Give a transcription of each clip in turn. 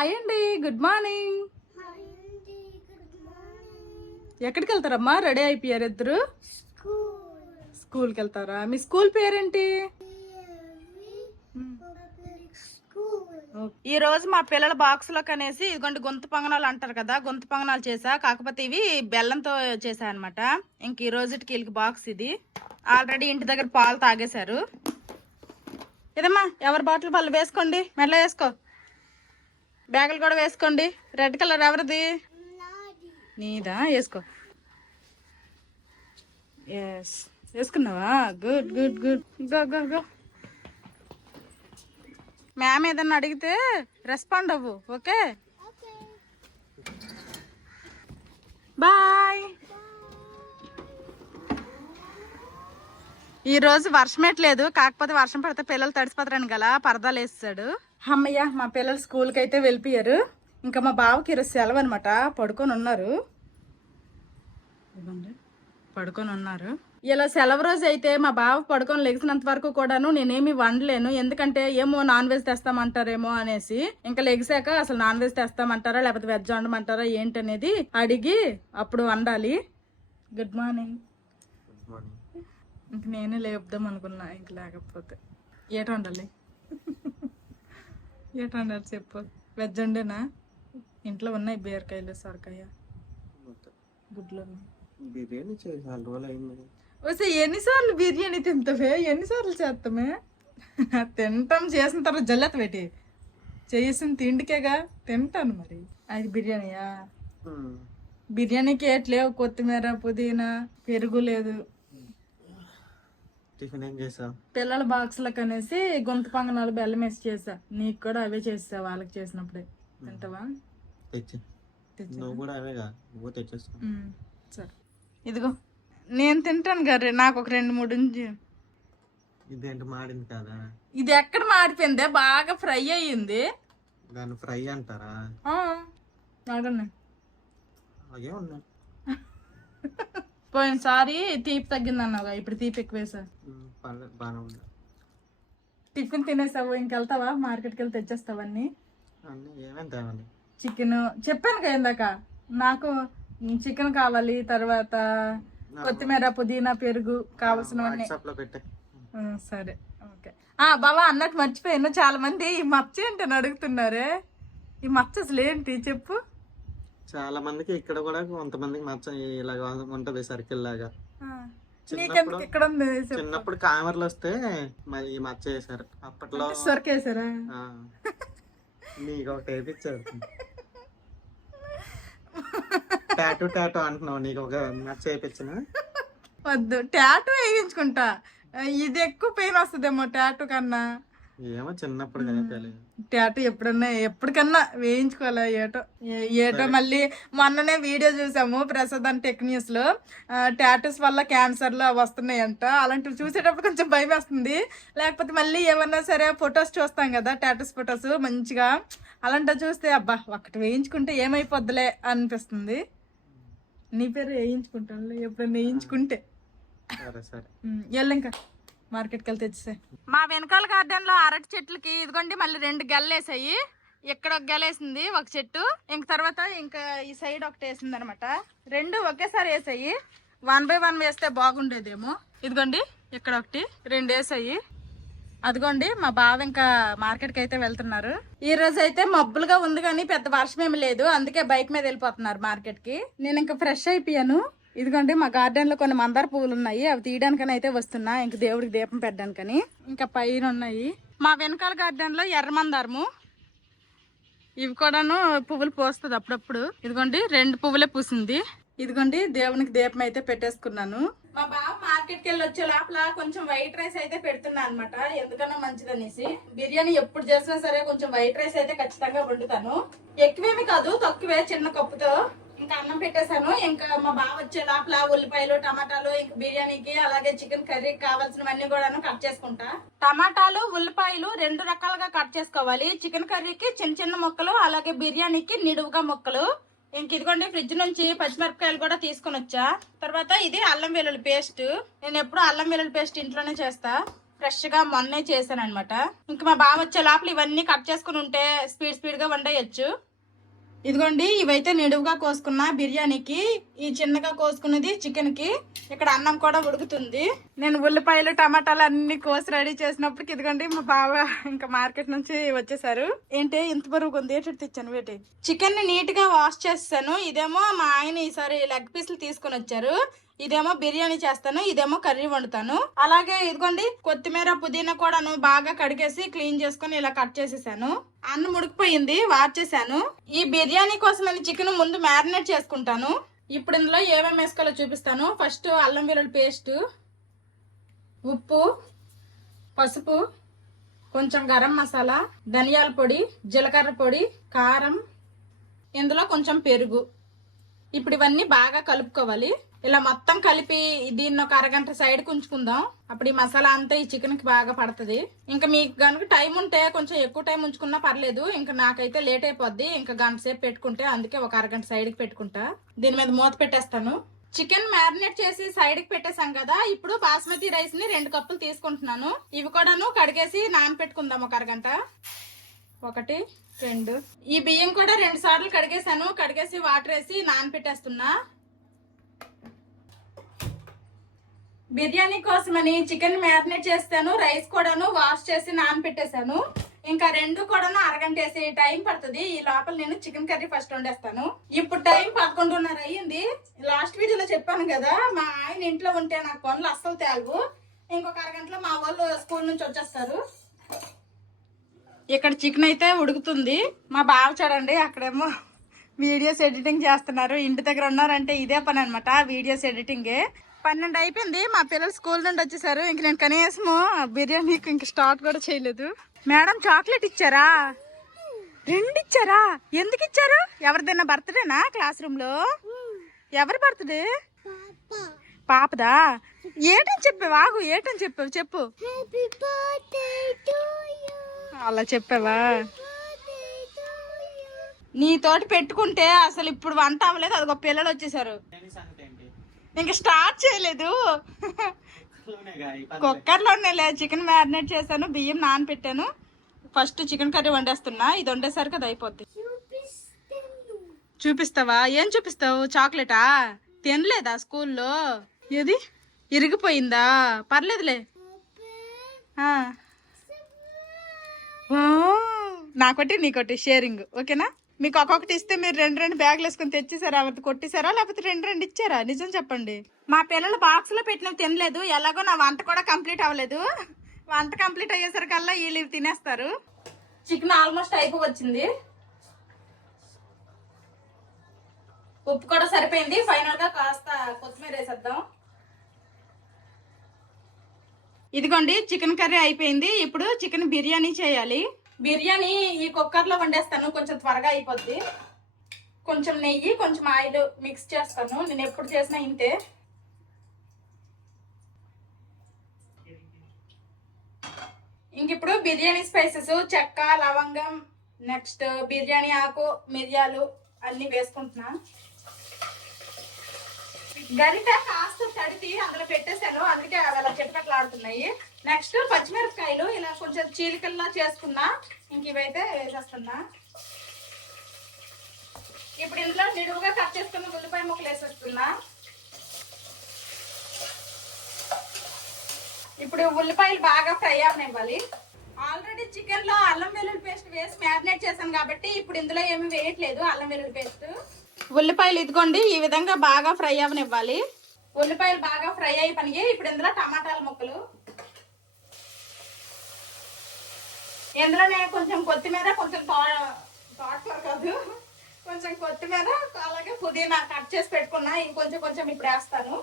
Hi అండి, good morning. ఎక్కడికి వెళ్తారమ్మా? Ready అయిపోయారు ఇద్దరు? స్కూల్కి వెళ్తారా? మీ స్కూల్ పేరేంటి? ఈ రోజు మా పిల్లల బాక్స్ లో కనేసి ఇదిగోండి గొంతు పొంగనాలు అంటారు కదా, గొంతు పొంగనాలు చేసా. కాకపోతే ఇవి బెల్లంతో చేసా అనమాట. ఇంక ఈ రోజుకి వీళ్ళకి బాక్స్ ఇది. ఆల్రెడీ ఇంటి దగ్గర పాలు తాగేశారు. ఇదమ్మా, ఎవరి బాటిల్ వాళ్ళు వేసుకోండి, మెడలో వేసుకో. బ్యాగులు కూడా వేసుకోండి. రెడ్ కలర్ ఎవరిది? నీదా? వేసుకో. ఎస్, వేసుకున్నావా? Good good good. Go go go. Ma'am ఏదన్నా అడిగితే రెస్పాండ్ అవ్వు, ఓకే? బాయ్. ఈ రోజు వర్షం ఎట్లేదు, కాకపోతే వర్షం పడితే పిల్లలు తడిసిపోతారని గల పరదాలు వేసాడు. అమ్మయ్య, మా పిల్లలు స్కూల్కి అయితే వెళ్ళిపోయారు. ఇంకా మా బావకి ఈరోజు సెలవు అనమాట. పడుకొని ఉన్నారు. ఇలా సెలవు రోజు అయితే మా బావ పడుకొని లెగిసినంత వరకు కూడాను నేనేమి వండలేను. ఎందుకంటే ఏమో నాన్ వెజ్ తెస్తామంటారేమో అనేసి. ఇంకా లెగిసాక అసలు నాన్ వెజ్ తెస్తామంటారా లేకపోతే వెజ్ వండమంటారా ఏంటనేది అడిగి అప్పుడు వండాలి. Good morning. ఇంక నేనే లేపుదాం అనుకున్నా, ఇంక లేకపోతే ఏట వండాలి? ఏట వండాలి చెప్పు. వెజ్ వండేనా? ఇంట్లో ఉన్నాయి బీరకాయలు, సొరకాయ, గుడ్లు ఉన్నాయి. బిర్యానీ చేసి 4 రోజులు అయింది. వస్తే ఎన్నిసార్లు బిర్యానీ తింటావే? ఎన్నిసార్లు చేస్తామే? తింటాం, చేసిన తర్వాత జల్లెత పెట్టి చేసిన తిండికేగా తింటాను. మరి అది బిర్యానీయా? బిర్యానీకి ఏట్లేవు, కొత్తిమీర, పుదీనా, పెరుగు లేదు. టిఫిన్ ఏం చేసావు? పిల్లల బాక్స్లకు అనేసి గొంతు పొంగనాలు బెల్లం వేసి చేసా. నీకు కూడా అవే చేసా వాళ్ళకి చేసినప్పుడే. తింటావా? నువ్వు కూడా అవేగా, నువ్వు తెచ్చేస్తా. సరే, ఇదిగో నేను తింటాను గారు. నాకు ఒక 2-3 ఉంచి. ఇదేంటి మాడింది కదా? ఇది ఎక్కడ మాడిపోయిందే? బాగా ఫ్రై అయ్యింది. దాన్ని ఫ్రై అంటారా? అడగండి. అలాగే ఉన్నాయి. పోయినసారి తీపి తగ్గింది అన్నావుగా, ఇప్పుడు తీపి ఎక్కువ వేసా. బాగానే ఉంది. టిఫిన్ తినేసావు, ఇంకెళ్తావా? మార్కెట్కి వెళ్ళి తెచ్చేస్తావు అన్ని. ఏమేమి తేవాలి? చికెన్ చెప్పాను కదా ఇందాక, నాకు చికెన్ కావాలి. తర్వాత కొత్తిమీర, పుదీనా, పెరుగు కావాల్సినవన్నీ. సరే, ఓకే. బాబా అన్నట్టు మర్చిపోయాను, చాలా మంది ఈ మచ్చ ఏంటని అడుగుతున్నారే. ఈ మచ్చ అసలు ఏంటి చెప్పు. చాలా మందికి ఇక్కడ కూడా కొంతమందికి మచ్చ ఇలాగా ఉంటది, సర్కిల్ లాగా. చిన్నప్పుడు కామెర్లు వస్తే మరి ఈ మచ్చ వేసారు. అప్పట్లో సొరకేసారా? నీకు ఒకటి వేయించారు. టాటూ టాటూ అంటున్నావు, నీకు ఒక మచ్చ వేయించిన. వద్దు, టాటూ వేయించుకుంటా. ఇది ఎక్కువ పెయిన్ వస్తుందేమో టాటూ కన్నా. ఏమో చిన్నప్పుడు కదా తెలియదు. టాటూ ఎప్పటికన్నా వేయించుకోవాలా? ఏటో మళ్ళీ మొన్ననే వీడియో చూసాము ప్రసాద్ టెక్ న్యూస్ లో. టాటూస్ వల్ల క్యాన్సర్లు వస్తున్నాయంట. అలాంటివి చూసేటప్పుడు కొంచెం భయం వేస్తుంది. లేకపోతే మళ్ళీ ఏమన్నా సరే ఫొటోస్ చూస్తాం కదా, టాటూస్ ఫొటోస్ మంచిగా, అలాంటివి చూస్తే అబ్బా ఒకటి వేయించుకుంటే ఏమైపోద్దులే అనిపిస్తుంది. నీ పేరు వేయించుకుంటాను ఎప్పుడన్నా వేయించుకుంటే. ఇంకా మార్కెట్కి వెళ్తే తెచ్చేసాయి. మా వెనకాల గార్డెన్ లో అరటి చెట్లకి ఇదిగోండి మళ్ళీ 2 గెలలు వేసాయి. ఇక్కడ ఒక గెల వేసింది ఒక చెట్టు, ఇంక తర్వాత ఇంకా ఈ సైడ్ ఒకటి వేసింది అనమాట. 2 ఒకేసారి వేసాయి. 1 by 1 వేస్తే బాగుండేదేమో. ఇదిగోండి ఇక్కడ ఒకటి, 2 వేసాయి. అదిగోండి మా బావ ఇంకా మార్కెట్కి అయితే వెళ్తున్నారు. ఈ రోజు అయితే మబ్బులుగా ఉంది కానీ పెద్ద వర్షం ఏమి లేదు, అందుకే బైక్ మీద వెళ్ళిపోతున్నారు మార్కెట్కి. నేను ఇంకా ఫ్రెష్ అయిపోయాను. ఇదిగోండి మా గార్డెన్ లో కొన్ని మందార పువ్వులు ఉన్నాయి, అవి తీయడానికని అయితే వస్తున్నా. ఇంక దేవుడికి దీపం పెట్టడానికని. ఇంకా పైన ఉన్నాయి. మా వెనకాల గార్డెన్ లో ఎర్ర మందారము, ఇవి కూడాను పువ్వులు పోస్తుంది అప్పుడప్పుడు. ఇదిగోండి 2 పువ్వులే పూసింది. ఇదిగోండి దేవునికి దీపం అయితే పెట్టేసుకున్నాను. మా బావ మార్కెట్కి వెళ్ళి వచ్చే లోపల కొంచెం వైట్ రైస్ అయితే పెడుతున్నా అనమాట, ఎందుకన్నా మంచిదనేసి. బిర్యానీ ఎప్పుడు చేసినా సరే కొంచెం వైట్ రైస్ అయితే ఖచ్చితంగా వండుతాను. ఎక్కువేమి కాదు, తక్కువే, చిన్న కప్పుతో. ఇంకా అన్నం పెట్టేశాను. ఇంకా మా బావ వచ్చే లోపల ఉల్లిపాయలు, టమాటాలు, ఇంకా బిర్యానీకి అలాగే చికెన్ కర్రీకి కావాల్సినవన్నీ కూడా కట్ చేసుకుంటా. టమాటాలు, ఉల్లిపాయలు 2 రకాలుగా కట్ చేసుకోవాలి. చికెన్ కర్రీకి చిన్న చిన్న ముక్కలు, అలాగే బిర్యానీకి నిడువుగా ముక్కలు. ఇంక ఇదిగోండి ఫ్రిడ్జ్ నుంచి పచ్చిమిరపకాయలు కూడా తీసుకొని వచ్చా. తర్వాత ఇది అల్లం వెల్లుల్లి పేస్ట్. నేను ఎప్పుడు అల్లం వెల్లుల్లి పేస్ట్ ఇంట్లోనే చేస్తా. ఫ్రెష్ గా మొన్నే చేశాను అనమాట. ఇంకా మా బావ వచ్చే లోపల ఇవన్నీ కట్ చేసుకుని ఉంటే స్పీడ్ గా వండేయచ్చు. ఇదిగోండి, ఇవైతే నిడువుగా కోసుకున్న బిర్యానీకి, ఈ చిన్నగా కోసుకున్నది చికెన్ కి. ఇక్కడ అన్నం కూడా ఉడుకుతుంది. నేను ఉల్లిపాయలు టమాటాలు అన్ని కోసి రెడీ చేసినప్పటికి ఇదిగోండి మా బావ ఇంకా మార్కెట్ నుంచి వచ్చేసారు. ఏంటి ఇంత బరువుగా ఉంది, ఏంటి తెచ్చాను వేటి. చికెన్ ని నీట్ గా వాష్ చేస్తాను. ఇదేమో మా ఆయన ఈసారి లెగ్ పీసులు తీసుకొని వచ్చారు. ఇదేమో బిర్యానీ చేస్తాను, ఇదేమో కర్రీ వండుతాను. అలాగే ఇదిగోండి కొత్తిమీర పుదీనా కూడాను బాగా కడిగేసి క్లీన్ చేసుకుని ఇలా కట్ చేసేసాను. అన్నం ఉడికిపోయింది, వార్చేసాను. ఈ బిర్యానీ కోసం నేను చికెన్ ముందు మ్యారినేట్ చేసుకుంటాను. ఇప్పుడు ఇందులో ఏమేమి వేసుకోవాలో చూపిస్తాను. ఫస్ట్ అల్లం వెల్లుల్లి పేస్ట్, ఉప్పు, పసుపు, కొంచెం గరం మసాలా, ధనియాల పొడి, జీలకర్ర పొడి, కారం, ఇందులో కొంచెం పెరుగు. ఇప్పుడు ఇవన్నీ బాగా కలుపుకోవాలి. ఇలా మొత్తం కలిపి దీన్ని ఒక అరగంట సైడ్ ఉంచుకుందాం. అప్పుడు ఈ మసాలా అంతా ఈ చికెన్ కి బాగా పడుతుంది. ఇంకా మీకు కనుక టైం ఉంటే కొంచెం ఎక్కువ టైం ఉంచుకున్నా పర్లేదు. ఇంకా నాకైతే లేట్ అయిపోద్ది, ఇంకా గంట సేపు పెట్టుకుంటే, అందుకే ఒక అరగంట సైడ్ కి పెట్టుకుంటా. దీని మీద మూత పెట్టేస్తాను. చికెన్ మ్యారినేట్ చేసి సైడ్ కి పెట్టేసాం కదా. ఇప్పుడు బాస్మతి రైస్ ని 2 కప్పులు తీసుకుంటున్నాను. ఇవి కూడాను కడిగేసి నానపెట్టుకుందాం ఒక అరగంట. 1 2 ఈ బియ్యం కూడా 2 సార్లు కడిగేసాను. కడిగేసి వాటర్ వేసి నానపెట్టేస్తున్నా. బిర్యానీ కోసమని చికెన్ మ్యారినేట్ చేస్తాను, రైస్ కూడాను వాష్ చేసి నానపెట్టేశాను. ఇంకా 2 కూడాను అరగంట వేసి టైం పడుతుంది. ఈ లోపల నేను చికెన్ కర్రీ ఫస్ట్ వండేస్తాను. ఇప్పుడు టైం 11:30 అయ్యింది. లాస్ట్ వీడియోలో చెప్పాను కదా, మా ఆయన ఇంట్లో ఉంటే నాకు పనులు అస్సలు తేలవు. ఇంకొక అరగంటలో మా వాళ్ళు స్కూల్ నుంచి వచ్చేస్తారు. ఇక్కడ చికెన్ అయితే ఉడుకుతుంది. మా బావ చూడండి అక్కడేమో వీడియోస్ ఎడిటింగ్ చేస్తున్నారు. ఇంటి దగ్గర ఉన్నారంటే ఇదే పని అనమాట, వీడియోస్ ఎడిటింగే. 12 అయిపోయింది. మా పిల్లలు స్కూల్ నుండి వచ్చేసారు. ఇంక నేను కనీసము బిర్యానీకి ఇంక స్టార్ట్ కూడా చేయలేదు. మేడం చాక్లెట్ ఇచ్చారా? 2 ఇచ్చారా? ఎందుకు ఇచ్చారు? ఎవరిదైనా బర్త్డేనా క్లాస్ రూమ్ లో? ఎవరి బర్త్డే? పాపదా? ఏటని చెప్పావు? ఆగు, ఏటని చెప్పావు చెప్పు. అలా చెప్పావా? నీతోటి పెట్టుకుంటే అసలు ఇప్పుడు వంట అవ్వలేదు. అదిగో పిల్లలు వచ్చేసారు. ఇంక స్టార్ట్ చేయలేదు. కుక్కర్లోనే చికెన్ మ్యారినేట్ చేశాను, బియ్యం నానపెట్టాను. ఫస్ట్ చికెన్ కర్రీ వండేస్తున్నా. ఇది వండేసరికి అది అయిపోద్ది. చూపిస్తావా? ఏం చూపిస్తావు? చాక్లెటా? తినలేదా స్కూల్లో? ఏది ఇరిగిపోయిందా? పర్లేదులే. నాకొట్టి నీకొట్టి షేరింగ్, ఓకేనా? మీకు ఒక్కొక్కటి ఇస్తే మీరు 2 బ్యాగులు వేసుకొని తెచ్చేసారా? ఎవరి కొట్టేసారా లేకపోతే 2 ఇచ్చారా? నిజం చెప్పండి. మా పిల్లలు బాక్స్ లో పెట్టినవి తినలేదు. ఎలాగో నా వంట కూడా కంప్లీట్ అవ్వలేదు. వంట కంప్లీట్ అయ్యేసరికల్లా వీళ్ళు తినేస్తారు. చికెన్ ఆల్మోస్ట్ అయిపోవచ్చింది. ఉప్పు కూడా సరిపోయింది. ఫైనల్ గా కాస్త కొత్తిమీర వేసేద్దాం. ఇదిగోండి చికెన్ కర్రీ అయిపోయింది. ఇప్పుడు చికెన్ బిర్యానీ చేయాలి. బిర్యానీ ఈ కుక్కర్లో వండేస్తాను, కొంచెం త్వరగా అయిపోద్ది. కొంచెం నెయ్యి, కొంచెం ఆయిల్ మిక్స్ చేస్తాను. నేను ఎప్పుడు చేసినా ఇంతే. ఇంక ఇప్పుడు బిర్యానీ స్పైసెస్, చెక్క, లవంగం, నెక్స్ట్ బిర్యానీ ఆకు, మిరియాలు అన్ని వేసుకుంటున్నా. గరిట కాస్త తడితి అందులో పెట్టేశాను, అందుకే అలా చిటపట్లాడుతున్నాయి. నెక్స్ట్ పచ్చిమిరపకాయలు ఇలా కొంచెం చీలికల్లా చేసుకున్నా. ఇంక ఇవైతే వేసేస్తున్నా. ఇప్పుడు ఇందులో నిడువుగా కట్ చేసుకున్న ఉల్లిపాయ ముక్కలు వేసేస్తున్నా. ఇప్పుడు ఉల్లిపాయలు బాగా ఫ్రై అవనివ్వాలి. ఆల్రెడీ చికెన్ లో అల్లం వెల్లుల్లి పేస్ట్ వేసి మ్యారినేట్ చేశాను కాబట్టి ఇప్పుడు ఇందులో ఏమి వేయట్లేదు అల్లం వెల్లుల్లి పేస్ట్. ఉల్లిపాయలు ఇదిగోండి ఈ విధంగా బాగా ఫ్రై అవనివ్వాలి. ఉల్లిపాయలు బాగా ఫ్రై అయిపోయి ఇప్పుడు ఇందులో టమాటాల ముక్కలు, ఇందులోనే కొంచెం కొత్తిమీర, కొంచెం తోటకూర కాదు కొంచెం కొత్తిమీర, అలాగే పుదీనా కట్ చేసి పెట్టుకున్నా. ఇంకొంచెం కొంచెం ఇప్పుడు వేస్తాను.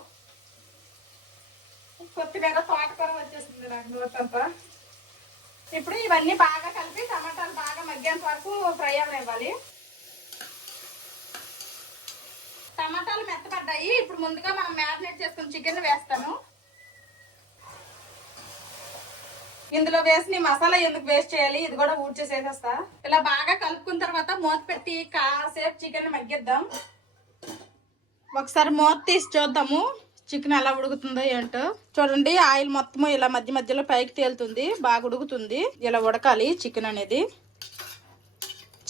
కొత్తిమీర, తోటకూర వచ్చేసింది నాకు నోటంతా. ఇప్పుడు ఇవన్నీ బాగా కలిపి టమాటాలు బాగా మగ్గేంత వరకు ఫ్రై అవనివ్వాలి. టమాటాలు మెత్తపడ్డాయి. ఇప్పుడు ముందుగా మనం మ్యారినేట్ చేసుకుని చికెన్ వేస్తాను. ఇందులో వేసి మసాలా ఎందుకు వేస్ట్ చేయాలి, ఇది కూడా ఊడ్చేసేసేస్తా. ఇలా బాగా కలుపుకున్న తర్వాత మూత పెట్టి కాసేపు చికెన్ మగ్గిద్దాం. ఒకసారి మూత తీసి చూద్దాము. చికెన్ ఎలా ఉడుకుతుందో ఏంటో చూడండి. ఆయిల్ మొత్తం ఇలా మధ్య మధ్యలో పైకి తేలుతుంది, బాగా ఉడుకుతుంది. ఇలా ఉడకాలి చికెన్ అనేది.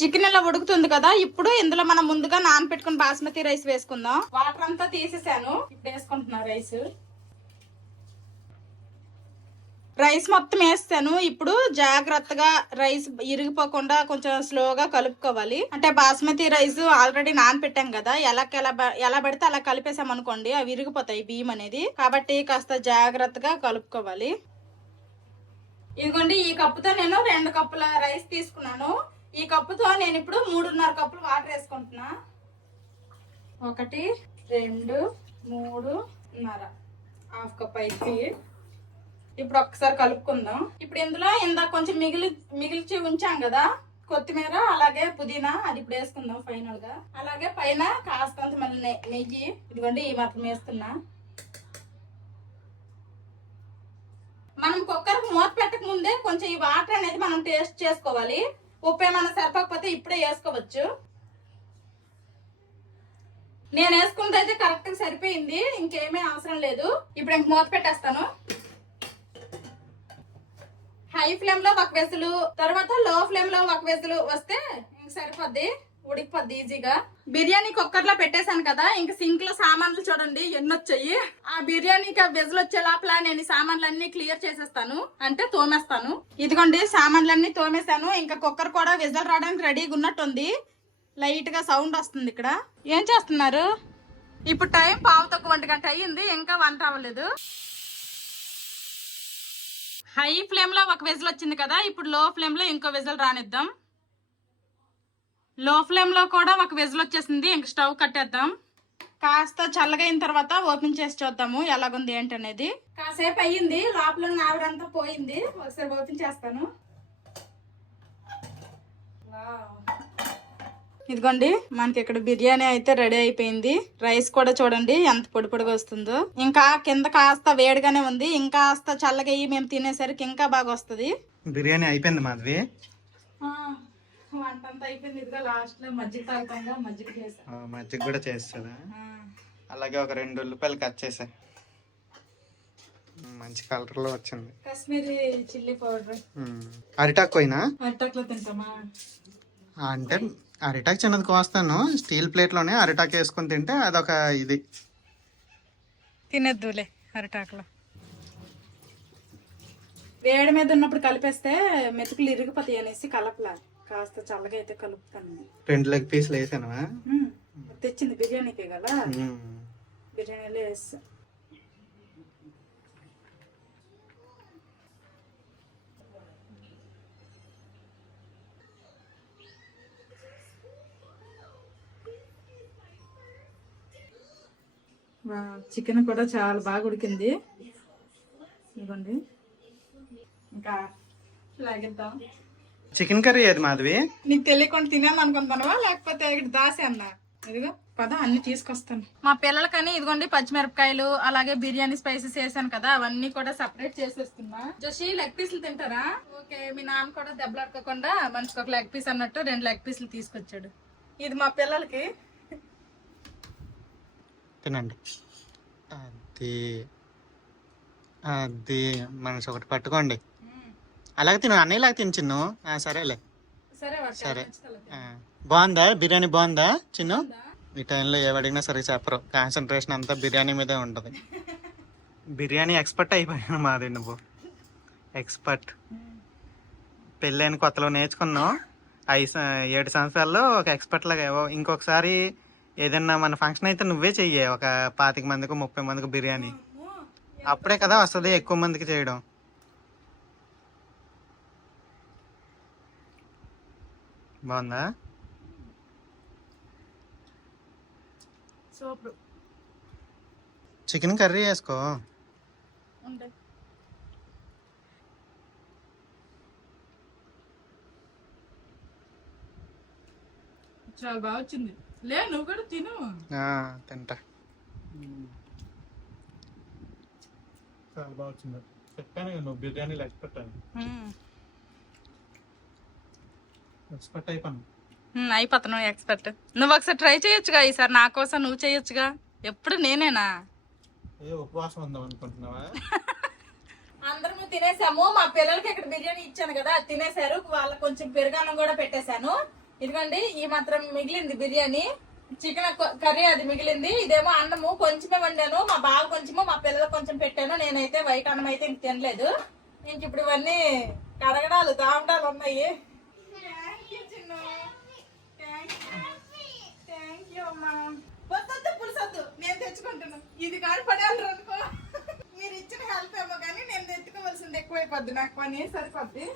చికెన్ ఇలా ఉడుకుతుంది కదా, ఇప్పుడు ఇందులో మనం ముందుగా నానబెట్టుకుని బాస్మతి రైస్ వేసుకుందాం. వాటర్ అంతా తీసేసాను, ఇప్పుడు వేసుకుంటున్నా రైస్ మొత్తం వేస్తాను. ఇప్పుడు జాగ్రత్తగా రైస్ ఇరిగిపోకుండా కొంచెం స్లోగా కలుపుకోవాలి. అంటే బాస్మతి రైస్ ఆల్రెడీ నానపెట్టాం కదా, ఎలా పడితే అలా కలిపేసాం అనుకోండి అవి విరిగిపోతాయి బియ్యం అనేది. కాబట్టి కాస్త జాగ్రత్తగా కలుపుకోవాలి. ఇదిగోండి, ఈ కప్పుతో నేను 2 కప్పుల రైస్ తీసుకున్నాను. ఈ కప్పుతో నేను ఇప్పుడు 3.5 కప్పులు వాటర్ వేసుకుంటున్నా. 1 2 3.5 హాఫ్ కప్ అయితే ఇప్పుడు ఒక్కసారి కలుపుకుందాం. ఇప్పుడు ఇందులో ఇందాక కొంచెం మిగిల్చి ఉంచాం కదా కొత్తిమీర, అలాగే పుదీనా, అది ఇప్పుడు వేసుకుందాం ఫైనల్ గా. అలాగే పైన కాస్తంత మళ్ళీ నెయ్యి, ఇదిగోండి ఈ మాత్రం వేస్తున్నా. మనం కుక్కర్కి మూత పెట్టక ముందే కొంచెం ఈ వాటర్ అనేది మనం టేస్ట్ చేసుకోవాలి. ఉప్పు ఏమైనా సరిపోకపోతే ఇప్పుడే వేసుకోవచ్చు. నేను వేసుకున్నది అయితే కరెక్ట్ గా సరిపోయింది, ఇంకేమీ అవసరం లేదు. ఇప్పుడు ఇంక మూత పెట్టేస్తాను. హై ఫ్లేమ్ లో 1 విజిల్, తర్వాత లో ఫ్లేమ్ లో 1 విజిల్ వస్తే ఇంక సరిపోద్ది, ఉడికిపోద్ది ఈజీగా. బిర్యానీ కుక్కర్ లో పెట్టేశాను కదా, ఇంక సింక్ లో సామాన్లు చూడండి ఎన్ని వచ్చాయి. ఆ బిర్యానీకి విజిల్ వచ్చే లోపల నేను ఈ సామాన్లన్నీ క్లియర్ చేసేస్తాను, అంటే తోమేస్తాను. ఇదిగోండి సామాన్లన్నీ తోమేశాను. ఇంకా కుక్కర్ కూడా విజిల్ రావడానికి రెడీగా ఉన్నట్టుంది. లైట్ గా సౌండ్ వస్తుంది. ఇక్కడ ఏం చేస్తున్నారు? ఇప్పుడు టైం 1:15 గంట అయ్యింది, ఇంకా వంట అవ్వలేదు. హై ఫ్లేమ్ లో 1 విజిల్ వచ్చింది కదా, ఇప్పుడు లో ఫ్లేమ్ లో ఇంకో విజిల్ రానిద్దాం. లో ఫ్లేమ్ లో కూడా 1 విజిల్ వచ్చేసింది, ఇంక స్టవ్ కట్టేద్దాం. కాస్త చల్లగైన తర్వాత ఓపెన్ చేసి చూద్దాము ఎలాగుంది ఏంటనేది. కాసేపు అయ్యింది, లోపల ఆవిడంతా పోయింది. ఒకసారి ఓపెన్ చేస్తాను. ఇదిగోండి, మనకి ఇక్కడ బిర్యానీ అయితే రెడీ అయిపోయింది. రైస్ కూడా చూడండి ఎంత పొడి పొడిగా వస్తుందో. ఇంకా కింద కాస్త వేడిగానే ఉంది, ఇంకా కాస్త చల్లగా అయ్యి మేము తినేసరికి ఇంకా బాగా వస్తుంది. బిర్యానీ అయిపోయింది మాధవి. వంట అంతా అయిపోయింది. ఇదిగా లాస్ట్ లో మజ్జిగ తాగుతాంగా, మజ్జిగ చేసా. మజ్జిగ కూడా చేస్తుందా? అలాగే ఒక 2 ఉల్లిపాయలు కట్ చేసా. మంచి కలర్ లో వచ్చింది. Kashmiri chilli powder. అరిటాకు పోయినా అరిటాకులో తింటామా అంటే అరిటాకు చిన్నది కోస్తాను, స్టీల్ ప్లేట్ లోనే అరిటాకు వేసుకొని తింటే అదొక ఇది. తినేద్దులే అరిటాకులో. వేడి మీద ఉన్నప్పుడు కలిపేస్తే మెతుకులు ఇరిగిపోతాయి అనేసి కలపలా, కాస్త చల్లగా అయితే కలుపుతాను. 2 లెగ్ పీసులు వేసాను. తెచ్చింది బిర్యానీకే కదా, బిర్యానీలో వేస్తా. చికెన్ కూడా చాలా బాగా ఉడికింది. ఇదిగోండి, ఇంకా లాగిద్దాం. చికెన్ కర్రీ ఏది మాధవి? నీకు తెలియకుండా తినాను అనుకుంటున్నావా, లేకపోతే ఇక్కడ దాసి అన్నా? ఇదిగో పద అన్ని తీసుకొస్తాను. మా పిల్లలకని ఇదిగోండి పచ్చిమిరపకాయలు, అలాగే బిర్యానీ స్పైసెస్ వేసాను కదా, అవన్నీ కూడా సపరేట్ చేసేస్తున్నా. జోషి లెగ్ పీసులు తింటారా? ఓకే, మీ నాన్న కూడా దెబ్బలాడుకోకుండా మనిషికి ఒక లెగ్ పీస్ అన్నట్టు 2 లెగ్ పీసులు తీసుకొచ్చాడు. ఇది మా పిల్లలకి. తినండి. అది అది మనసు ఒకటి పట్టుకోండి. అలాగే తిను, అన్నయ్యలాగా తిను చిన్ను. సరేలే, సరే. బాగుందా బిర్యానీ? బాగుందా చిన్ను? ఈ టైంలో ఏవడిగినా సరే చెప్పరు, కాన్సన్ట్రేషన్ అంతా బిర్యానీ మీదే ఉంటుంది. బిర్యానీ ఎక్స్పర్ట్ అయిపోయాను మాది. నువ్వు ఎక్స్పర్ట్. పెళ్ళైన కొత్తలో నేర్చుకున్నావు, 7 సంవత్సరాల్లో ఒక ఎక్స్పర్ట్ లాగా. ఇంకొకసారి ఏదన్నా మన ఫంక్షన్ అయితే నువ్వే చెయ్యి, ఒక 25 మందికి 30 మందికి బిర్యానీ. అప్పుడే కదా వస్తుంది ఎక్కువ మందికి చేయడం. బాగుందా? సూపర్. చికెన్ కర్రీ వేసుకో. చాలా బాగా వచ్చింది. లే నువ్వు కూడా తిను. తింటా. చాలా బాగా వచ్చింది. చెప్పాను కదా నువ్వు బిర్యానీలో ఎక్స్పర్ట్ అని. ఎక్స్పర్ట్ అయిపోతాను ఎక్స్పర్ట్. నువ్వు ఒకసారి ట్రై చేయొచ్చుగా, ఈసారి నా కోసం నువ్వు చేయొచ్చుగా. ఎప్పుడు నేనేనా? ఉపవాసం ఉందాం అనుకుంటున్నావా? అందరము తినేసాము. మా పిల్లలకి ఇక్కడ బిర్యానీ ఇచ్చాను కదా, అది తినేసారు. వాళ్ళకి కొంచెం పెరుగన్నం కూడా పెట్టేశాను. ఇదిగోండి, ఈ మాత్రం మిగిలింది బిర్యానీ. చికెన్ కర్రీ అది మిగిలింది. ఇదేమో అన్నము కొంచెమే వండాను. మా బావ కొంచెము, మా పిల్లలకు కొంచెం పెట్టాను. నేనైతే వైట్ అన్నం అయితే ఇంక తినలేదు. ఇంక ఇప్పుడు ఇవన్నీ కడగడాలు దావడాలు ఉన్నాయి. థ్యాంక్ యూ అమ్మా. వద్దు పులుసొద్దు, నేను తెచ్చుకుంటున్నాను. ఇది కాని పడాలి అనుకో. మీరు ఇచ్చిన హెల్ప్ ఏమో కానీ నేను తెచ్చుకోవాల్సింది ఎక్కువైపోద్ది. నాకు పని సరిపోద్ది.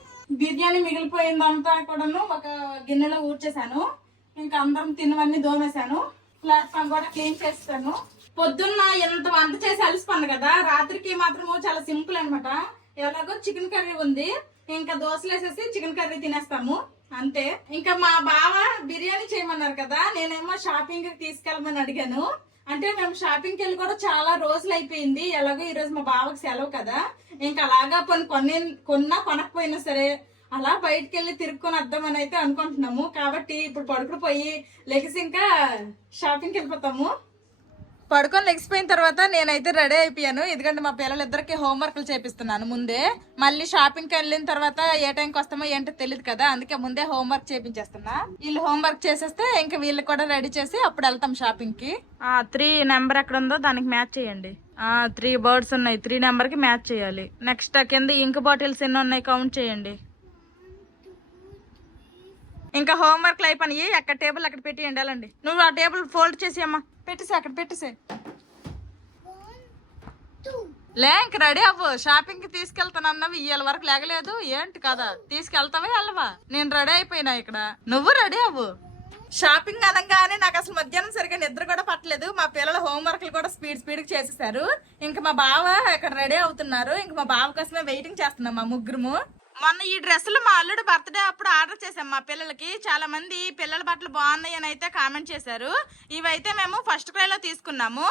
బిర్యానీ మిగిలిపోయిందంతా కూడాను ఒక గిన్నెలో ఊడ్చేసాను. ఇంకా అందరం తినవన్నీ దోమేశాను. ప్లాట్ఫామ్ కూడా క్లీన్ చేస్తాను. పొద్దున్న ఎంత వంట చేసి అలసిపోను కదా, రాత్రికి మాత్రము చాలా సింపుల్ అనమాట. ఎలాగో చికెన్ కర్రీ ఉంది, ఇంకా దోశలు వేసేసి చికెన్ కర్రీ తినేస్తాము అంతే. ఇంకా మా బావ బిర్యానీ చేయమన్నారు కదా, నేనేమో షాపింగ్ తీసుకెళ్ళమని అడిగాను. అంటే మేము షాపింగ్ కి వెళ్ళి కూడా చాలా రోజులు అయిపోయింది. ఎలాగో ఈ రోజు మా బావకి సెలవు కదా, ఇంకా అలాగా కొన్నా కొనకపోయినా సరే అలా బయటకు వెళ్ళి తిరుక్కొని వద్దామని అయితే అనుకుంటున్నాము. కాబట్టి ఇప్పుడు పడుకుని పోయి లెగిసి ఇంకా షాపింగ్కి వెళ్ళిపోతాము. పడుకొని లెగిసిపోయిన తర్వాత నేనైతే రెడీ అయిపోయాను. ఎందుకంటే మా పిల్లలిద్దరికి హోంవర్క్లు చేపిస్తున్నాను ముందే. మళ్ళీ షాపింగ్కి వెళ్ళిన తర్వాత ఏ టైంకి వస్తామో ఏంటో తెలియదు కదా, అందుకే ముందే హోంవర్క్ చేపించేస్తున్నా. వీళ్ళు హోంవర్క్ చేసేస్తే ఇంకా వీళ్ళు కూడా రెడీ చేసి అప్పుడు వెళ్తాం షాపింగ్ కి. 3 నెంబర్ ఎక్కడ ఉందో దానికి మ్యాచ్ చేయండి. 3 బర్డ్స్ ఉన్నాయి, 3 నెంబర్ కి మ్యాచ్ చేయాలి. నెక్స్ట్ కింద ఇంక్ బాటిల్స్ ఎన్ని ఉన్నాయి కౌంట్ చేయండి. ఇంకా హోంవర్క్లు అయిపోయి అక్కడ టేబుల్ అక్కడ పెట్టి ఎండాలండి. నువ్వు ఆ టేబుల్ ఫోల్డ్ చేసి అమ్మా పెట్టేసి అక్కడ పెట్టేసే. లే ఇంక రెడీ అవ్వు, షాపింగ్ కి తీసుకెళ్తాను అన్నవి ఇవాళ వరకు లేగలేదు ఏంటి కదా, తీసుకెళ్తావా వెళ్ళవా? నేను రెడీ అయిపోయినా ఇక్కడ, నువ్వు రెడీ అవ్వు. షాపింగ్ అనగానే నాకు అసలు మధ్యాహ్నం సరిగా నిద్ర కూడా పట్టలేదు. మా పిల్లల హోంవర్క్లు కూడా స్పీడ్ చేసేసారు. ఇంకా మా బావ ఇక్కడ రెడీ అవుతున్నారు. ఇంకా మా బావ కోసమే వెయిటింగ్ చేస్తున్నాం మా ముగ్గురు. మొన్న ఈ డ్రెస్సులు మా అల్లుడు బర్త్డే అప్పుడు ఆర్డర్ చేసాం మా పిల్లలకి. చాలా మంది పిల్లల బట్టలు బాగున్నాయి అని అయితే కామెంట్ చేశారు. ఇవైతే మేము ఫస్ట్ క్రైలో తీసుకున్నాము.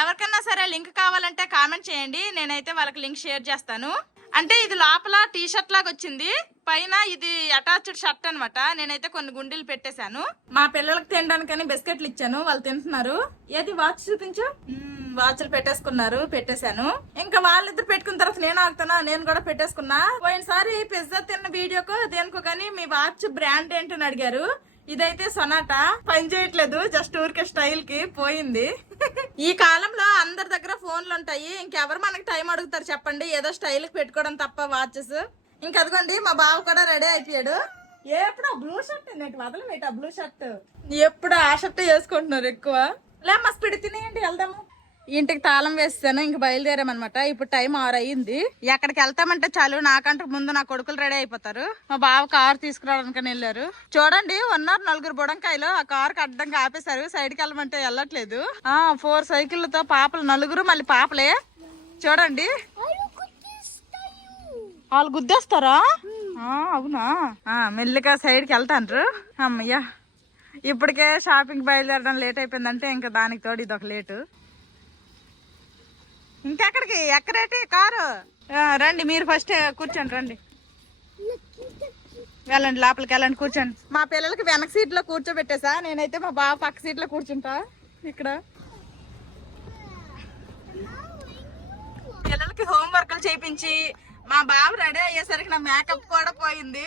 ఎవరికన్నా సరే లింక్ కావాలంటే కామెంట్ చేయండి, నేనైతే వాళ్ళకి లింక్ షేర్ చేస్తాను. అంటే ఇది లోపల టీ షర్ట్ లాగా వచ్చింది, పైన ఇది అటాచ్డ్ షర్ట్ అనమాట. నేనైతే కొన్ని గుండీలు పెట్టేశాను. మా పిల్లలకి తినడానికని బిస్కెట్లు ఇచ్చాను, వాళ్ళు తింటున్నారు. ఏది వాచ్ చూపించు. వాచ్లు పెట్టేశాను. ఇంకా వాళ్ళిద్దరు పెట్టుకున్న తర్వాత నేను ఆగుతున్నా, నేను కూడా పెట్టేసుకున్నా. పోయినసారి పిజ్జా తిన్న వీడియోకు దేనికో కానీ మీ వాచ్ బ్రాండ్ ఏంటని అడిగారు. ఇదైతే సొనాటా, పని చేయట్లేదు, జస్ట్ ఊరికే స్టైల్ కి పోయింది. ఈ కాలంలో అందరి దగ్గర ఫోన్లు ఉంటాయి, ఇంకెవరు మనకి టైం అడుగుతారు చెప్పండి, ఏదో స్టైల్ కి పెట్టుకోవడం తప్ప వాచెస్. ఇంకా అదిగోండి మా బావ కూడా రెడీ అయిపోయాడు. ఎప్పుడు బ్లూ షర్ట్ నేటి వదలమేట, బ్లూ షర్ట్ ఎప్పుడు ఆ షర్ట్ వేసుకుంటున్నారు ఎక్కువ. లే మా స్పీడ్ తినేయండి వెళ్దాము. ఇంటికి తాళం వేస్తాను, ఇంక బయలుదేరామన్నమాట. ఇప్పుడు టైం 6 అయ్యింది. ఎక్కడికి వెళ్తామంటే చాలు నాకంటే ముందు నా కొడుకులు రెడీ అయిపోతారు. మా బావ కారు తీసుకురావడానికని వెళ్ళారు. చూడండి 4 బుడంకాయలు ఆ కారుకి అడ్డంగా ఆపేశారు. సైడ్కి వెళ్ళమంటే వెళ్ళట్లేదు. 4 సైకిళ్లతో పాపలు 4, మళ్ళీ పాపలే. చూడండి వాళ్ళు గుద్దేస్తారా? అవునా? మెల్లిగా సైడ్కి వెళ్తాండ్రు. అమ్మయ్యా, ఇప్పటికే షాపింగ్ బయలుదేరడం లేట్ అయిపోయిందంటే ఇంకా దానికి తోడు ఇదొక లేటు. ఇంకెక్కడికి ఎక్కరేటి కారు? రండి మీరు ఫస్ట్ కూర్చోండి, రండి వెళ్ళండి లోపలికి వెళ్ళండి, కూర్చోండి. మా పిల్లలకి వెనక సీట్లో కూర్చోబెట్టేసా, నేనైతే మా బావ పక్క సీట్లో కూర్చుంటా. ఇక్కడ పిల్లలకి హోంవర్క్లు చేయించి మా బావ రెడీ అయ్యేసరికి నా మేకప్ కూడా పోయింది.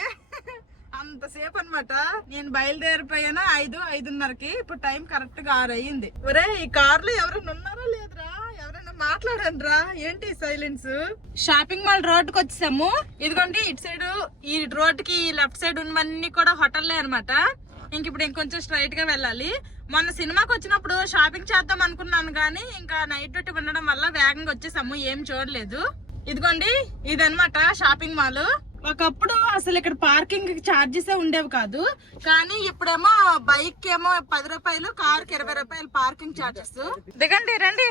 అంతసేపు అనమాట. నేను బయలుదేరిపోయాను 5:30కి. ఇప్పుడు టైం కరెక్ట్ గా 6 అయ్యింది. ఒరే ఈ కార్లో ఎవరైనా ఉన్నారా లేదురా, ఎవరైనా మాట్లాడండి రా, ఏంటి సైలెన్స్? షాపింగ్ మాల్ రోడ్డుకి వచ్చేసాము. ఇదిగోండి ఇటు సైడ్ ఈ రోడ్డుకి లెఫ్ట్ సైడ్ ఉన్నవన్నీ కూడా హోటల్లే అనమాట. ఇంక ఇప్పుడు ఇంకొంచెం స్ట్రైట్ గా వెళ్ళాలి. మొన్న సినిమాకి వచ్చినప్పుడు షాపింగ్ చేద్దాం అనుకున్నాను కానీ ఇంకా నైట్ డ్యూటీ ఉండడం వల్ల వేగంగా వచ్చేసాము, ఏం చూడలేదు. ఇదిగోండి ఇదనమాట షాపింగ్ మాల్. ఒకప్పుడు అసలు ఇక్కడ పార్కింగ్ ఛార్జెస్ ఉండేవి కాదు, కానీ ఇప్పుడేమో బైక్ ఏమో 10 రూపాయలు, కార్కి 20 రూపాయలు పార్కింగ్ ఛార్జెస్. దిగండి రండి.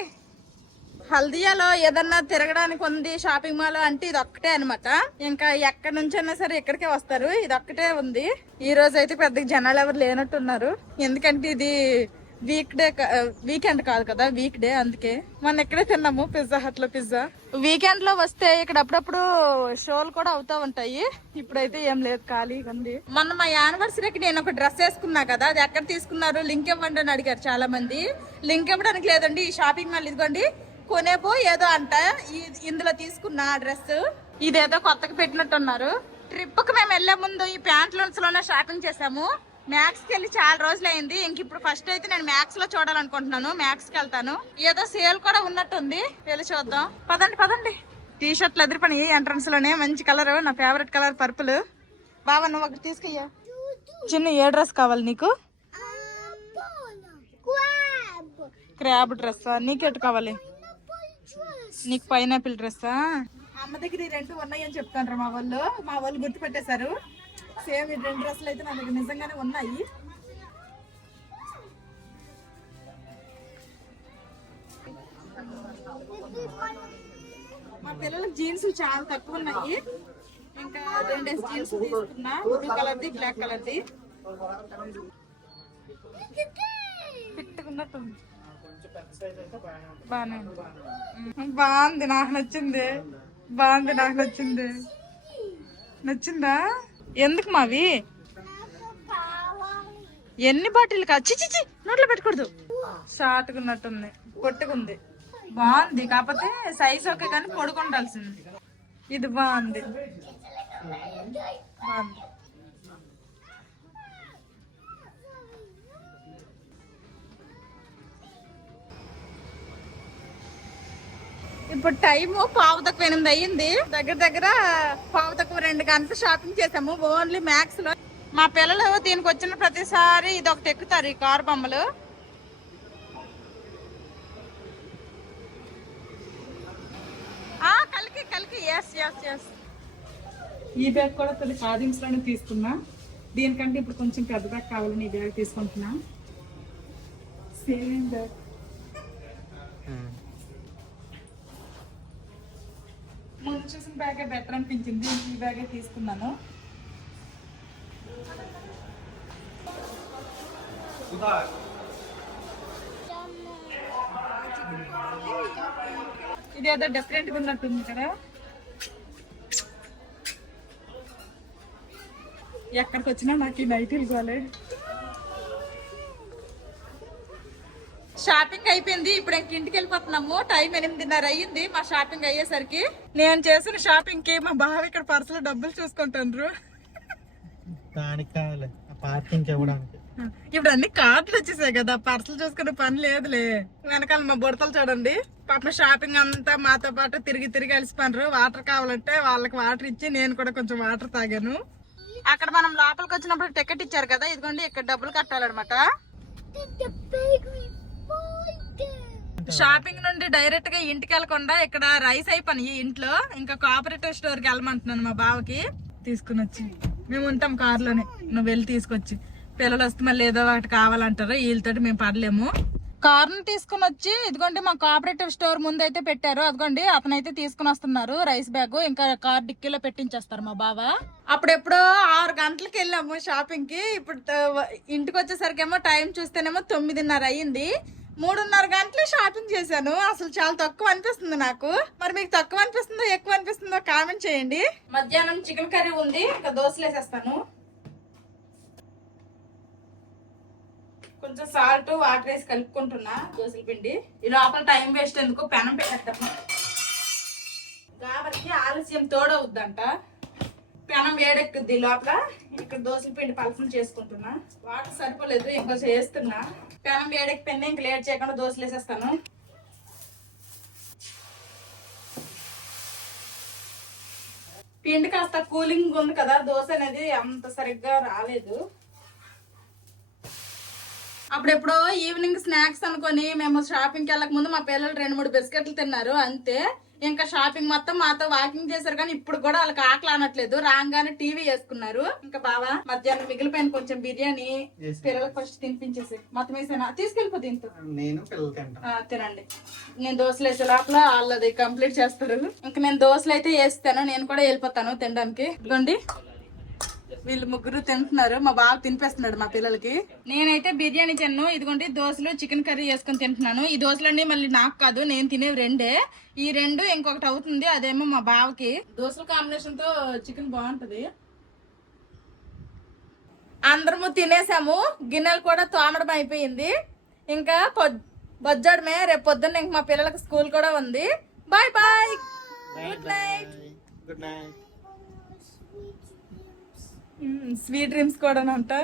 హల్దియాలో ఏదన్నా తిరగడానికి ఉంది షాపింగ్ మాల్ అంటే ఇది ఒక్కటే అనమాట. ఇంకా ఎక్కడి నుంచైనా సరే ఇక్కడికే వస్తారు, ఇది ఒక్కటే ఉంది. ఈ రోజు అయితే పెద్దగా జనాలు ఎవరు లేనట్టున్నారు, ఎందుకంటే ఇది వీకెండ్ కాదు కదా, వీక్ డే. అందుకే మొన్న ఎక్కడే తిన్నాము పిజ్జా హట్ లో పిజ్జా. వీకెండ్ లో వస్తే ఇక్కడ అప్పుడప్పుడు షోలు కూడా అవుతా ఉంటాయి. ఇప్పుడైతే ఏం లేదు, ఖాళీగా ఉంది. మొన్న మా యానివర్సరీకి నేను ఒక డ్రెస్ వేసుకున్నా కదా, అది ఎక్కడ తీసుకున్నారు లింక్ ఇవ్వండి అని అడిగారు చాలా మంది. లింక్ ఇవ్వడానికి లేదండి, ఈ షాపింగ్ మాల్ ఇదిగోండి కొనేబో ఏదో అంట ఇందులో తీసుకున్న డ్రెస్ ఇదేదో కొత్తగా పెట్టినట్టున్నారు. ట్రిప్ కి మేము వెళ్లే ముందు ఈ ప్యాంట్లూన్స్ లోనే షాపింగ్ చేసాము. మ్యాక్స్ కి వెళ్ళి చాలా రోజులు అయింది. ఇంక ఇప్పుడు ఫస్ట్ అయితే నేను మ్యాక్స్ లో చూడాలనుకుంటున్నాను. మ్యాక్స్ కి వెళ్తాను. ఏదో సేల్ కూడా ఉన్నట్టుంది, వెళ్ళి చూద్దాం. పదండి పదండి. టీ షర్ట్లు ఎదురుపని ఎంట్రన్స్ లోనే మంచి కలర్, నా ఫేవరెట్ కలర్ పర్పుల్. బాబా నువ్వు ఒకటి తీసుకుయ్యా. చిన్న ఏ డ్రెస్ కావాలి నీకు? క్రాబ్ డ్రెస్సా? నీకెటు కావాలి? నీకు పైనాపిల్ డ్రెస్సా? అమ్మ దగ్గర ఈ రెండు ఉన్నాయని చెప్తాను మా వాళ్ళు గుర్తు పెట్టేశారు. సేమ్ ఈ రెండు డ్రెస్సులు అయితే నా దగ్గర నిజంగానే ఉన్నాయి. మా పిల్లలకి జీన్స్ చాలా తక్కువ ఉన్నాయి. ఇంకా 2 జీన్స్ తీసుకున్నా, బ్లూ కలర్ది, బ్లాక్ కలర్ది. పెట్టుకున్నట్టుంది, బాగుంది, నాకు నచ్చింది. బాగుంది, నాకు నచ్చింది. నచ్చిందా? ఎందుకు మావి ఎన్ని బాటిల్ చిచి నోట్లో పెట్టకూడదు. షార్ట్గా ఉన్నట్టుంది, పొట్టుకుంది. బాగుంది, కాకపోతే సైజ్ ఓకే కానీ పొడుకుండాల్సింది. ఇది బాగుంది, బాగుంది. ఇప్పుడు టైము 8:15 అయ్యింది. దగ్గర 2:15 గంటలు షాపింగ్ చేసాము ఓన్లీ మ్యాక్స్ లో. మా పిల్లలు దీనికి వచ్చిన ప్రతిసారి ఇది ఒకటి ఎక్కుతారు, ఈ కారు బొమ్మలు. కలికి ఎస్ ఎస్ ఎస్. ఈ బ్యాగ్ కూడా తొలి షాదింగ్స్ లోనే తీసుకున్నా. దీనికంటే ఇప్పుడు కొంచెం పెద్ద బ్యాగ్ కావాలని ఈ బ్యాగ్ తీసుకుంటున్నా. Same bag. ముందు చూసిన బ్యాగే బెటర్ అనిపించింది, ఈ బ్యాగే తీసుకున్నాను. ఇదేదో డిఫరెంట్ గా ఉన్నట్టుంది కదా. ఎక్కడికి వచ్చినా నాకు ఈ నైటీలు కాలే. షాపింగ్ అయిపోయింది, ఇప్పుడు ఇంటికి వెళ్ళిపోతున్నాము. టైం 8:30 అయ్యింది మా షాపింగ్ అయ్యేసరికి. నేను చేసిన షాపింగ్ కి మా బావ ఇక్కడ పర్సులో డబ్బులు చూసుకుంటారు. ఇప్పుడు అన్ని కార్డులు వచ్చేసాయి కదా, పర్సులు చూసుకునే పని లేదులే. వెనకాల మా బుడతలు చూడండి, పాప షాపింగ్ అంతా మాతో పాటు తిరిగి అలసిపోయినారు. వాటర్ కావాలంటే వాళ్ళకి వాటర్ ఇచ్చి నేను కూడా కొంచెం వాటర్ తాగాను. అక్కడ మనం లోపలికి వచ్చినప్పుడు టికెట్ ఇచ్చారు కదా, ఇదిగోండి ఇక్కడ డబ్బులు కట్టాలన్నమాట. షాపింగ్ నుండి డైరెక్ట్ గా ఇంటికి వెళ్ళకుండా ఇక్కడ రైస్ అయిపోయి ఇంట్లో ఇంకా కోఆపరేటివ్ స్టోర్ కి వెళ్ళమంటున్నాను మా బావకి. తీసుకుని వచ్చి మేము ఉంటాం కారులోనే, నువ్వు వెళ్ళి తీసుకొచ్చి. పిల్లలు వస్తే మళ్ళీ ఏదో ఒకటి కావాలంటారు, వీళ్ళతోటి మేము పడలేము. కార్ని తీసుకుని వచ్చి ఇదిగోండి మా కోఆపరేటివ్ స్టోర్ ముందు అయితే పెట్టారు. అదిగోండి అతనైతే తీసుకుని వస్తున్నారు రైస్ బ్యాగ్. ఇంకా కార్ డిక్కీలో పెట్టించేస్తారు మా బావ. అప్పుడెప్పుడో 6 గంటలకు వెళ్ళాము షాపింగ్ కి. ఇప్పుడు ఇంటికి వచ్చేసరికేమో టైం చూస్తేనేమో 9:30 అయ్యింది. 3:30 గంటలు షాపింగ్ చేశాను. అసలు చాలా తక్కువ అనిపిస్తుంది నాకు. మరి మీకు తక్కువ అనిపిస్తుందో ఎక్కువ అనిపిస్తుందో కామెంట్ చేయండి. మధ్యాహ్నం చికెన్ కర్రీ ఉంది, ఇంకా దోశలు వేసేస్తాను. కొంచెం సాల్ట్ వాటర్ వేసి కలుపుకుంటున్నా దోశల పిండి. ఈ లోపల టైం వేస్ట్ ఎందుకు, పెనం పెట్టేస్తాము. కాబట్టి ఆలస్యం తోడవుద్దంట. పెనం వేడెక్కుద్ది లోపల. ఇక్కడ దోశల పిండి పలసలు చేసుకుంటున్నా. వాటర్ సరిపోలేదు, ఇంకొంచెం వేస్తున్నా. పెనం వేడెక్కిపోయింది, ఇంక లేట్ చేయకుండా దోశలు వేసేస్తాను. పిండి కాస్త కూలింగ్ ఉంది కదా, దోశ అనేది అంత సరిగ్గా రాలేదు. అప్పుడెప్పుడో ఈవినింగ్ స్నాక్స్ అనుకొని మేము షాపింగ్కి వెళ్ళక ముందు మా పిల్లలు 2-3 బిస్కెట్లు తిన్నారు అంతే. ఇంకా షాపింగ్ మొత్తం మాతో వాకింగ్ చేశారు, కానీ ఇప్పుడు కూడా వాళ్ళకి ఆకలి అనట్లేదు. రాగానే టీవీ వేసుకున్నారు. ఇంకా బావా మధ్యాహ్నం మిగిలిపోయిన కొంచెం బిర్యానీ పిల్లలకు ఫస్ట్ తినిపించేసి మొత్తం వేసాను, తీసుకెళ్ళిపో దీంతో తినండి. నేను దోశలు వేసే లోపల వాళ్ళది కంప్లీట్ చేస్తారు. ఇంకా నేను దోశలు అయితే వేస్తాను, నేను కూడా వెళ్ళిపోతాను తినడానికి. ఇదిగోండి వీళ్ళు ముగ్గురు తింటున్నారు, మా బావ తినిపిస్తున్నాడు మా పిల్లలకి. నేనైతే బిర్యానీ తిన్ను. ఇదిగోండి దోశలు చికెన్ కర్రీ వేసుకొని తింటున్నాను. ఈ దోశలన్నీ మళ్ళీ నాకు కాదు, నేను తినేవి 2. ఈ 2 ఇంకొకటి అవుతుంది, అదేమో మా బావకి. దోశల కాంబినేషన్ తో చికెన్ బాగుంటది. అందరము తినేసాము, గిన్నెలు కూడా తోమడం అయిపోయింది. ఇంకా బజ్జాడమే. రేపు పొద్దున్న ఇంక మా పిల్లలకి స్కూల్ కూడా ఉంది. Bye bye, good night. Good night. Sweet dreams కూడా ఉంటా.